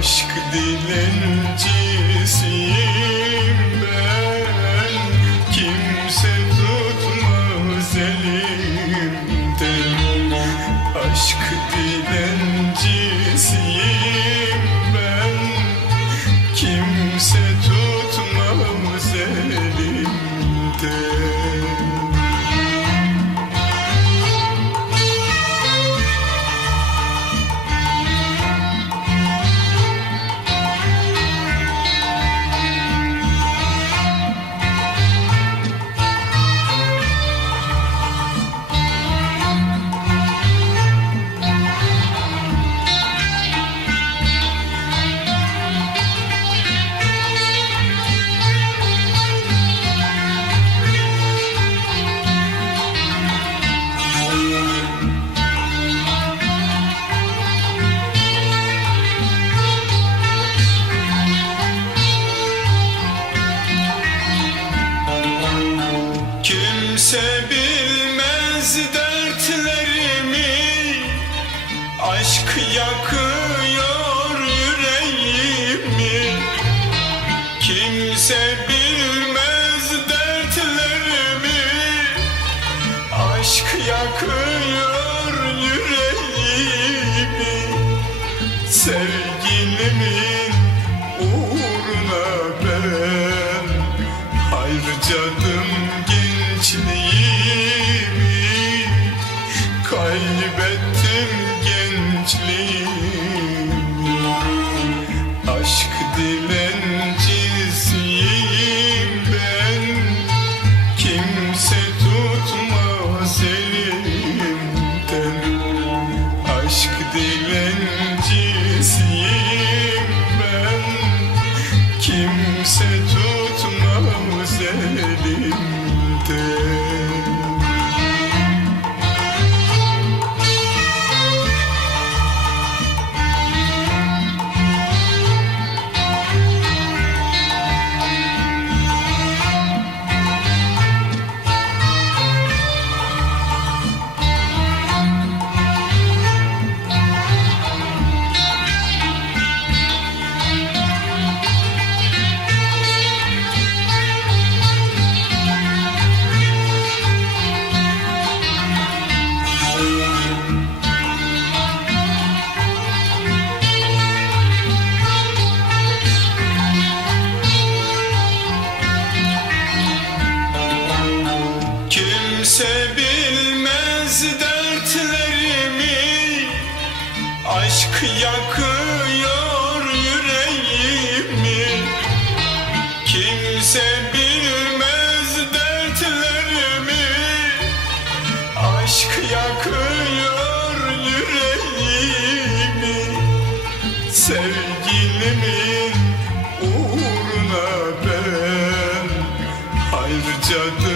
aşk dilencisi Kimse bilmez dertlerimi. Aşk yakın gençliğimi kaybettim gençliğimi. Aşk dile aşk yakıyor yüreğimi. Kimse bilmez dertlerimi. Aşk yakıyor yüreğimi. Sevgilimin uğruna ben harcadım